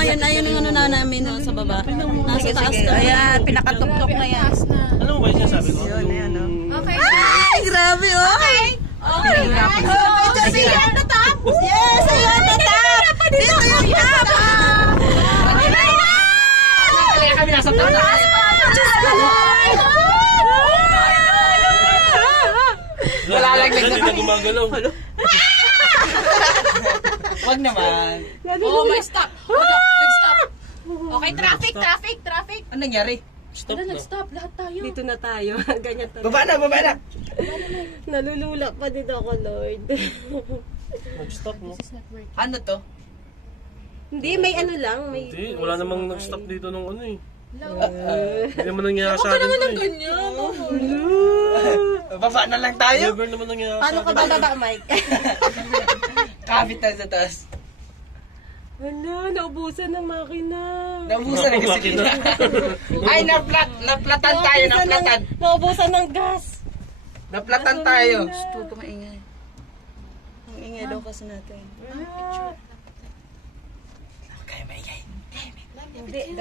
Ayun na, yun, ayun yung ano na namin no, sa baba. Nasa taas sige. Ayan, pinakatuktok na yan. Alam mo ba yung sabi ko? Yun, ayan o. Okay. Ay, grabe oh. Okay. Okay. Okay. Ito si Yan the top. Yes, ayan yeah, the top. Ay, pa Dito yung top. Ay, ay, ay, ay, ay, ay, ay, ay, ay, ay, ay, Wala lang lang na kami. Wag naman. Oh, my stop. Wag, Okay, traffic, no, traffic, traffic, traffic. Ano nangyari? Stop Wala, na. stop Lahat tayo. Dito na tayo. Ganyan tayo. baba na, baba ba na. ba na Nalulula pa din ako, Lord. mag stop oh, mo? My... Ha, ano to? No, Hindi, no, may ano lang. May Hindi, wala namang so, nag-stop dito nung ano eh. Hindi uh, uh, naman nangyayari sa atin. Huwag naman ng ganyan. Baba na lang tayo. Ano naman nangyayari sa atin. Paano ka ba baba, Mike? Kapit na sa taas. Hala, naubusan ng makina. Naubusan oh, ng na makina. Ay, naplat, naplatan tayo, naplatan. Naubusan ng, naubusan ng gas. Naplatan ah, so tayo. Gusto ko maingay. Ang ingay yeah. daw kasi natin. Ah, yeah. picture. Okay, maingay. Okay, maingay.